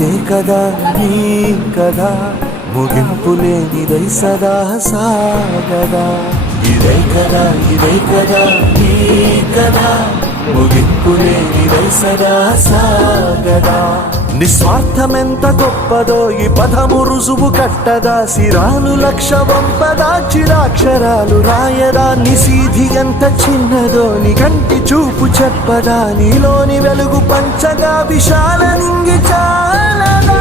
ఇదే కదా నీ కదా ముగింపు లేనిదై సదా సాగదా ఇదే కదా నీ కదా ముగింపు లేనిదై సదా సాగదా నిస్వార్థమెంత గొప్పదో ఈ పదము రుజువు కట్టదా సిరాలు లక్ష వంపదా చిరాక్షరాలు రాయదా నిశీధి ఎంత చిన్నదో నీ కంటి చూపు చెప్పదా నీలోని వెలుగు పంచగా విశాల నింగి చాలదా